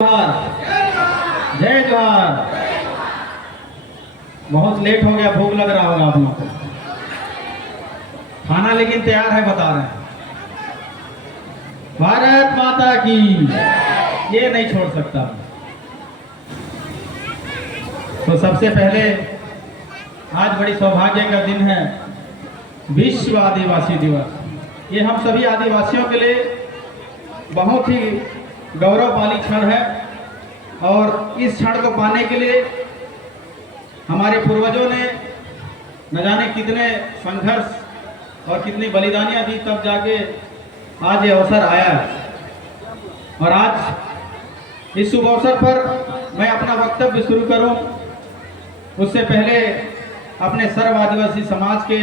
जोहार, जय जोहार। बहुत लेट हो गया, भूख लग रहा होगा आप लोगों को। खाना लेकिन तैयार है, बता रहे हैं। भारत माता की, ये नहीं छोड़ सकता। तो सबसे पहले आज बड़ी सौभाग्य का दिन है, विश्व आदिवासी दिवस। ये हम सभी आदिवासियों के लिए बहुत ही गौरवशाली क्षण है और इस क्षण को पाने के लिए हमारे पूर्वजों ने न जाने कितने संघर्ष और कितनी बलिदानियां दी, तब जाके आज ये अवसर आया है। और आज इस शुभ अवसर पर मैं अपना वक्तव्य शुरू करूं, उससे पहले अपने सर्व आदिवासी समाज के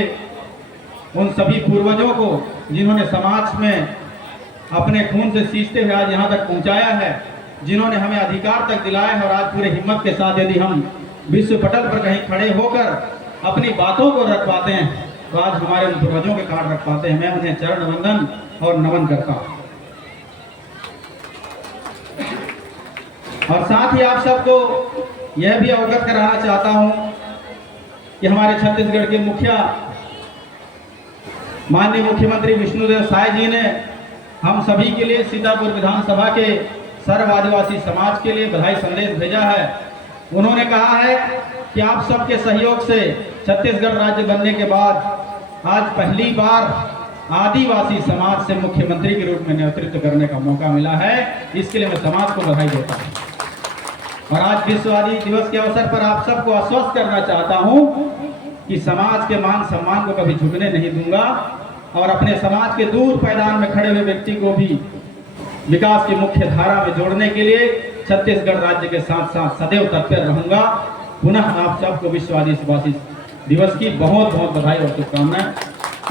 उन सभी पूर्वजों को जिन्होंने समाज में अपने खून से सींचते हुए आज यहाँ तक पहुँचाया है, जिन्होंने हमें अधिकार तक दिलाया है। और आज पूरे हिम्मत के साथ यदि हम विश्व पटल पर कहीं खड़े होकर अपनी बातों को रख पाते हैं तो आज हमारे उन पूर्वजों के कार्ड रख पाते हैं। मैं उन्हें चरण वंदन और नमन करता हूँ। और साथ ही आप सबको यह भी अवगत कराना चाहता हूँ कि हमारे छत्तीसगढ़ के मुखिया माननीय मुख्यमंत्री विष्णुदेव साय जी ने हम सभी के लिए सीतापुर विधानसभा के सर्व आदिवासी समाज के लिए बधाई संदेश भेजा है। उन्होंने कहा है कि आप सबके सहयोग से छत्तीसगढ़ राज्य बनने के बाद आज पहली बार आदिवासी समाज से मुख्यमंत्री के रूप में नेतृत्व करने का मौका मिला है। इसके लिए मैं समाज को बधाई देता हूँ। और आज विश्व आदिवासी दिवस के अवसर पर आप सबको आश्वस्त करना चाहता हूँ कि समाज के मान सम्मान को कभी झुकने नहीं दूंगा और अपने समाज के दूर पैदान में खड़े हुए व्यक्ति को भी विकास की मुख्य धारा में जोड़ने के लिए छत्तीसगढ़ राज्य के साथ साथ सदैव तत्पर रहूंगा। पुनः आप सबको विश्व आदिवासी दिवस की बहुत बहुत बधाई और शुभकामनाएं।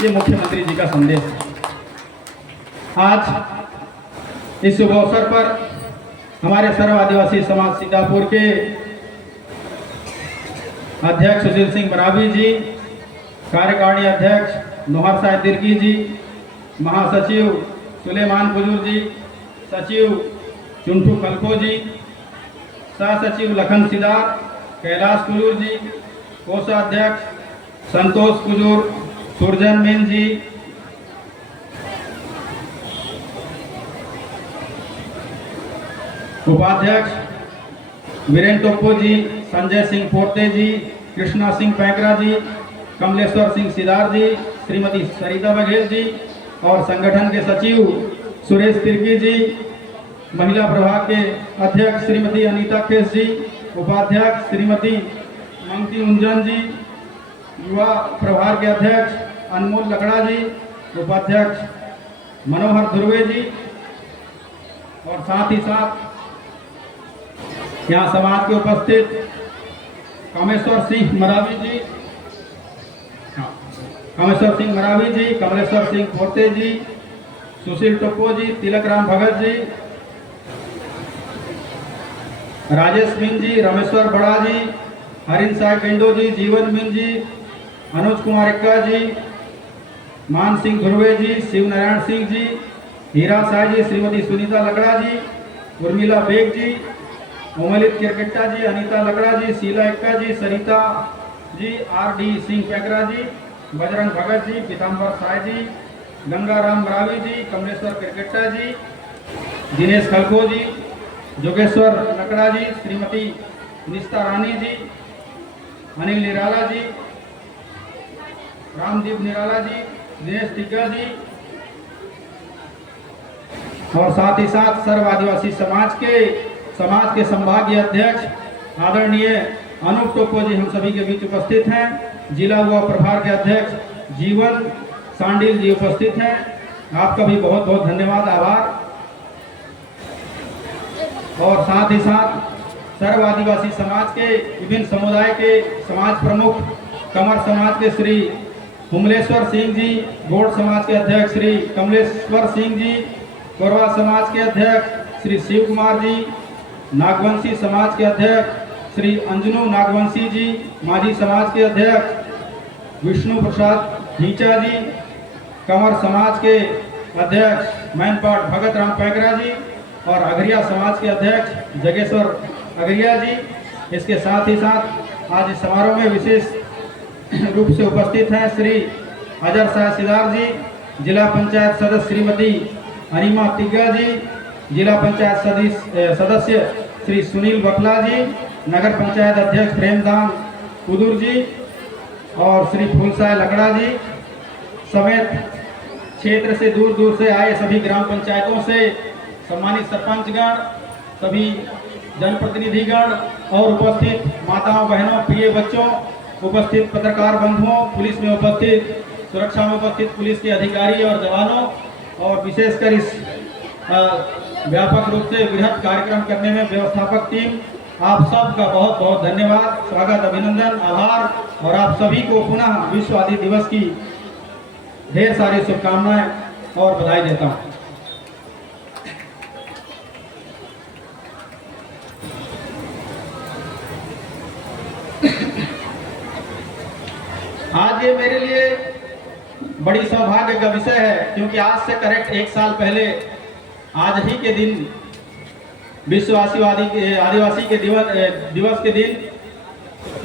ये मुख्यमंत्री जी का संदेश है। आज इस शुभ अवसर पर हमारे सर्व आदिवासी समाज सीतापुर के अध्यक्ष सुशील सिंह मरावी जी, कार्यकारिणी अध्यक्ष नोहर साहिब दिर्की जी, महासचिव सुलेमान कुजूर जी, सचिव चुनटू खलको जी, सह सचिव लखन सिदार, कैलाश कुजूर जी, कोषाध्यक्ष संतोष कुजूर, सुरजन मीन जी, उपाध्यक्ष वीरेंद्र टोप्पो जी, संजय सिंह पोर्ते जी, कृष्णा सिंह पैकरा जी, कमलेश्वर सिंह सिदार जी, श्रीमती सरिता बघेल जी और संगठन के सचिव सुरेश तिर्की जी, महिला प्रभाग के अध्यक्ष श्रीमती अनीता खेस जी, उपाध्यक्ष श्रीमती मंगती उंजन जी, युवा प्रभाग के अध्यक्ष अनमोल लकड़ा जी, उपाध्यक्ष मनोहर ध्रुवे जी और साथ ही साथ यहाँ समाज के उपस्थित कामेश्वर सिंह मरावी जी, कामेश्वर सिंह मरावी जी, कमलेश्वर सिंह पोर्ते जी, सुशील टोप्पो जी, तिलक राम भगत जी, राजेश मीन जी, रमेश्वर बड़ा जी, हरिन साय केंडो जी, जीवन मीन जी, अनुज कुमार इक्का जी, मान सिंह ध्रुवे जी, शिव नारायण सिंह जी, हीरा साय जी, श्रीमती सुनीता लकड़ा जी, उर्मिला बेग जी, उमलित किरकेट्टा जी, अनीता लकड़ा जी, शीला इक्का जी, सरिता जी, आर.डी. सिंह पैकरा जी, बजरंग भगत जी, पीताम्बर साय जी, गंगाराम मरावी जी, कमलेश्वर किरकेट्टा जी, दिनेश खलको जी, जोगेश्वर लकड़ा जी, श्रीमती निस्ता रानी जी, अनिल निराला जी, रामदीप निराला जी, दिनेश टिग्गा जी और साथ ही साथ सर्व आदिवासी समाज के संभागीय अध्यक्ष आदरणीय अनूप टोप्पो जी हम सभी के बीच उपस्थित हैं। जिला युवा प्रभार के अध्यक्ष जीवन सांडिल जी उपस्थित हैं। आपका भी बहुत बहुत धन्यवाद, आभार। और साथ ही साथ सर्व आदिवासी समाज के विभिन्न समुदाय के समाज प्रमुख कमर समाज के श्री हुमलेश्वर सिंह जी, गोड़ समाज के अध्यक्ष श्री कमलेश्वर सिंह जी, कोरवा समाज के अध्यक्ष श्री शिव कुमार जी, नागवंशी समाज के अध्यक्ष श्री अंजनू नागवंशी जी, माझी समाज के अध्यक्ष विष्णु प्रसाद ढींचा जी, कंवर समाज के अध्यक्ष मैनपाट भगत राम पैकरा जी, और अगरिया समाज के अध्यक्ष जगेश्वर अगरिया जी, इसके साथ ही साथ आज इस समारोह में विशेष रूप से उपस्थित हैं श्री अजर शाह सिदार जी, जिला पंचायत सदस्य श्रीमती अनिमा तिग्गा जी, जिला पंचायत सदस्य श्री सुनील बखला जी, नगर पंचायत अध्यक्ष प्रेमदान कुदूर जी और श्री फूलसाय लकड़ा जी समेत क्षेत्र से दूर दूर से आए सभी ग्राम पंचायतों से सम्मानित सरपंचगण, सभी जनप्रतिनिधिगण और उपस्थित माताओं बहनों, प्रिय बच्चों, उपस्थित पत्रकार बंधुओं, पुलिस में उपस्थित, सुरक्षा में उपस्थित पुलिस के अधिकारी और जवानों, और विशेषकर इस व्यापक रूप से वृहद कार्यक्रम करने में व्यवस्थापक टीम, आप सबका बहुत बहुत धन्यवाद, स्वागत, अभिनंदन, आभार। और आप सभी को पुनः विश्व आदि दिवस की ढेर सारी शुभकामनाएं और बधाई देता हूं। आज ये मेरे लिए बड़ी सौभाग्य का विषय है, क्योंकि आज से करेक्ट 1 साल पहले आज ही के दिन विश्व आदिवासी के दिवस के दिन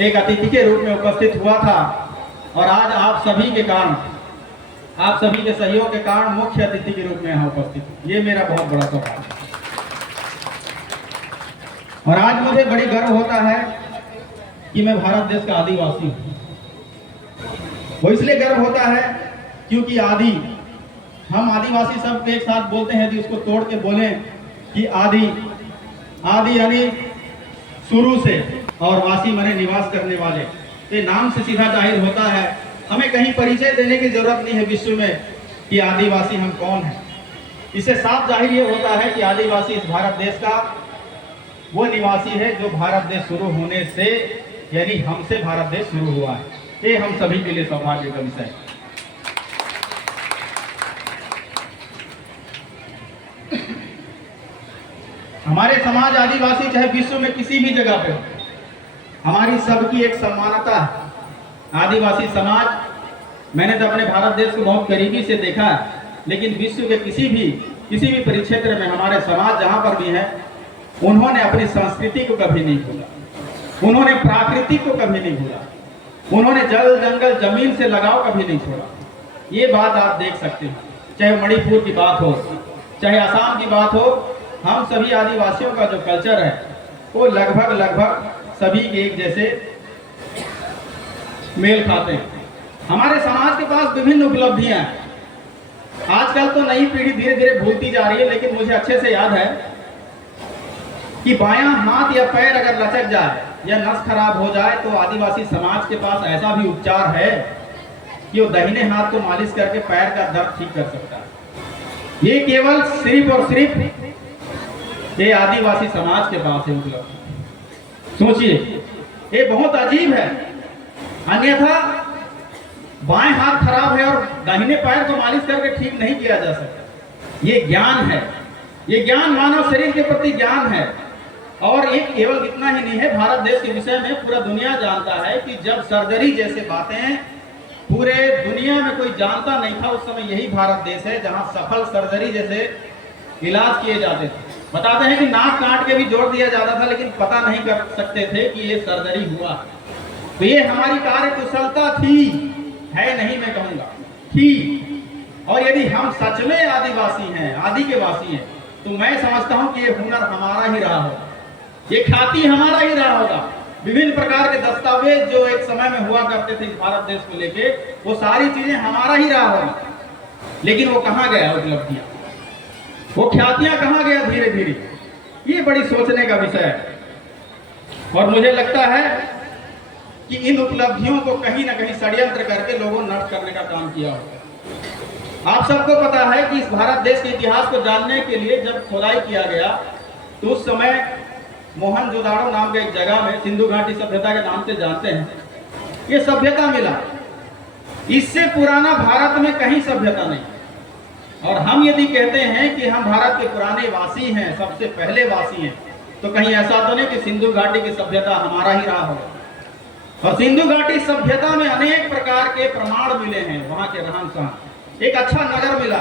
एक अतिथि के रूप में उपस्थित हुआ था। और आज आप सभी के कारण, आप सभी के सहयोग के कारण मुख्य अतिथि के रूप में यहाँ उपस्थित, ये मेरा बहुत बड़ा सौभाग्य है। और आज मुझे बड़ी गर्व होता है कि मैं भारत देश का आदिवासी हूँ। वो इसलिए गर्व होता है क्योंकि हम आदिवासी सब एक साथ बोलते हैं, यदि उसको तोड़ के बोलें कि आदि यानी शुरू से, और वासी माने निवास करने वाले। ये नाम से सीधा जाहिर होता है, हमें कहीं परिचय देने की जरूरत नहीं है विश्व में कि आदिवासी हम कौन हैं। इससे साफ जाहिर ये होता है कि आदिवासी इस भारत देश का वो निवासी है जो भारत देश शुरू होने से, यानी हमसे भारत देश शुरू हुआ है। ये हम सभी के लिए सौभाग्य का विषय है। हमारे समाज आदिवासी चाहे विश्व में किसी भी जगह पे हो, हमारी सबकी एक समानता है। आदिवासी समाज, मैंने तो अपने भारत देश को बहुत करीबी से देखा है, लेकिन विश्व के किसी भी परिक्षेत्र में हमारे समाज जहाँ पर भी है, उन्होंने अपनी संस्कृति को कभी नहीं भूला, उन्होंने प्राकृतिक को कभी नहीं भूला, उन्होंने जल जंगल जमीन से लगाव कभी नहीं छोड़ा। ये बात आप देख सकते हो, चाहे मणिपुर की बात हो, चाहे असम की बात हो, हम सभी आदिवासियों का जो कल्चर है वो लगभग सभी एक जैसे मेल खाते हैं। हमारे समाज के पास विभिन्न उपलब्धियां हैं। आजकल तो नई पीढ़ी धीरे धीरे भूलती जा रही है, लेकिन मुझे अच्छे से याद है कि बायां हाथ या पैर अगर लचक जाए या नस खराब हो जाए तो आदिवासी समाज के पास ऐसा भी उपचार है कि वो दाहिने हाथ को मालिश करके पैर का दर्द ठीक कर सकता है। ये केवल सिर्फ और सिर्फ ये आदिवासी समाज के पास है उपलब्ध। सोचिए, ये बहुत अजीब है। अन्यथा बाएं हाथ खराब है और दाहिने पैर को मालिश करके ठीक नहीं किया जा सकता। ये ज्ञान है, ये ज्ञान मानव शरीर के प्रति ज्ञान है। और ये केवल इतना ही नहीं है, भारत देश के विषय में पूरा दुनिया जानता है कि जब सर्जरी जैसे बातें पूरे दुनिया में कोई जानता नहीं था, उस समय यही भारत देश है जहां सफल सर्जरी जैसे इलाज किए जाते थे। बताते हैं कि नाक काट के भी जोड़ दिया जाता था, लेकिन पता नहीं कर सकते थे कि ये सर्जरी हुआ। तो ये हमारी कार्य कुशलता थी, है नहीं मैं कहूँगा, थी। और यदि हम सच में आदिवासी हैं, आदि के वासी हैं, तो मैं समझता हूँ कि ये हुनर हमारा ही रहा होगा, ये ख्याति हमारा ही रहा होगा। विभिन्न प्रकार के दस्तावेज जो एक समय में हुआ करते थे इस भारत देश को लेके, वो सारी चीजें हमारा ही रहा होगा। लेकिन वो कहाँ गया उपलब्धियां, वो ख्यातियां कहाँ गया धीरे धीरे, ये बड़ी सोचने का विषय है। और मुझे लगता है कि इन उपलब्धियों को कहीं ना कहीं षड्यंत्र करके लोगों ने नष्ट करने का काम किया होगा। आप सबको पता है कि इस भारत देश के इतिहास को जानने के लिए जब खुदाई किया गया, तो उस समय मोहनजोदाड़ो नाम के एक जगह में, सिंधु घाटी सभ्यता के नाम से जानते हैं, ये सभ्यता मिला। इससे पुराना भारत में कहीं सभ्यता नहीं। और हम यदि कहते हैं कि हम भारत के पुराने वासी हैं, सबसे पहले वासी हैं, तो कहीं ऐसा तो नहीं कि सिंधु घाटी की सभ्यता हमारा ही रहा हो। और सिंधु घाटी सभ्यता में अनेक प्रकार के प्रमाण मिले हैं, वहां के रहन सहन। एक अच्छा नगर मिला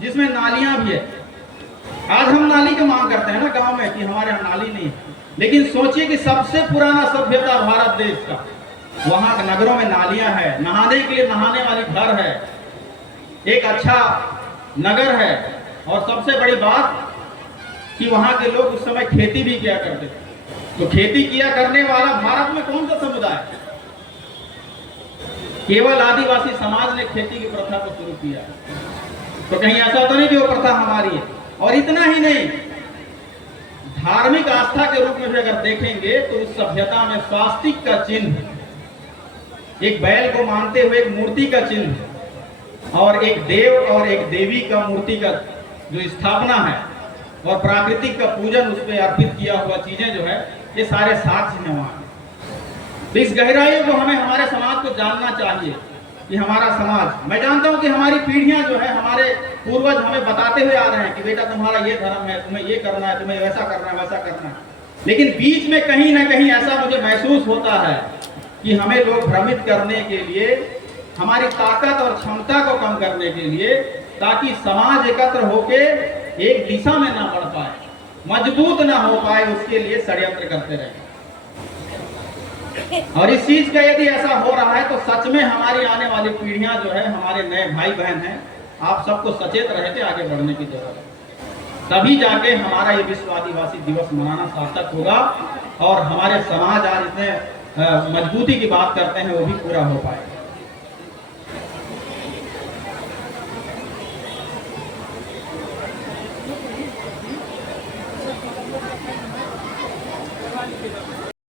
जिसमें नालियां भी है, आज हम नाली की मांग करते हैं ना गांव में कि हमारे यहाँ नाली नहीं है, लेकिन सोचिए कि सबसे पुराना सभ्यता भारत देश का, वहां के नगरों में नालियां है, नहाने के लिए नहाने वाली घर है, एक अच्छा नगर है, और सबसे बड़ी बात कि वहां के लोग उस समय खेती भी किया करते थे। तो खेती किया करने वाला भारत में कौन सा समुदाय? केवल आदिवासी समाज ने खेती की प्रथा को शुरू किया। तो कहीं ऐसा तो नहीं कि वो प्रथा हमारी है। और इतना ही नहीं, धार्मिक आस्था के रूप में भी अगर देखेंगे तो उस सभ्यता में स्वास्तिक का चिन्ह, एक बैल को मानते हुए एक मूर्ति का चिन्ह, और एक देव और एक देवी का मूर्ति का जो स्थापना है, और प्राकृतिक का पूजन, उस पर अर्पित किया हुआ चीजें जो है, ये सारे साक्ष्य हैं वहां। तो इस गहराई को हमें हमारे समाज को जानना चाहिए कि हमारा समाज, मैं जानता हूं कि हमारी पीढ़ियां जो है, हमारे पूर्वज हमें बताते हुए आ रहे हैं कि बेटा तुम्हारा ये धर्म है, तुम्हें ये करना है, तुम्हें वैसा करना है, वैसा करना है। लेकिन बीच में कहीं ना कहीं ऐसा मुझे महसूस होता है कि हमें लोग भ्रमित करने के लिए, हमारी ताकत और क्षमता को कम करने के लिए, ताकि समाज एकत्र होके एक दिशा में ना बढ़ पाए, मजबूत ना हो पाए, उसके लिए षड्यंत्र करते रहे। और इस चीज का यदि ऐसा हो रहा है तो सच में हमारी आने वाली पीढ़ियां जो है, हमारे नए भाई बहन हैं, आप सबको सचेत रह के आगे बढ़ने की जरूरत है। तभी जाके हमारा ये विश्व आदिवासी दिवस मनाना सार्थक होगा, और हमारे समाज आज इतने मजबूती की बात करते हैं वो भी पूरा हो पाएगा।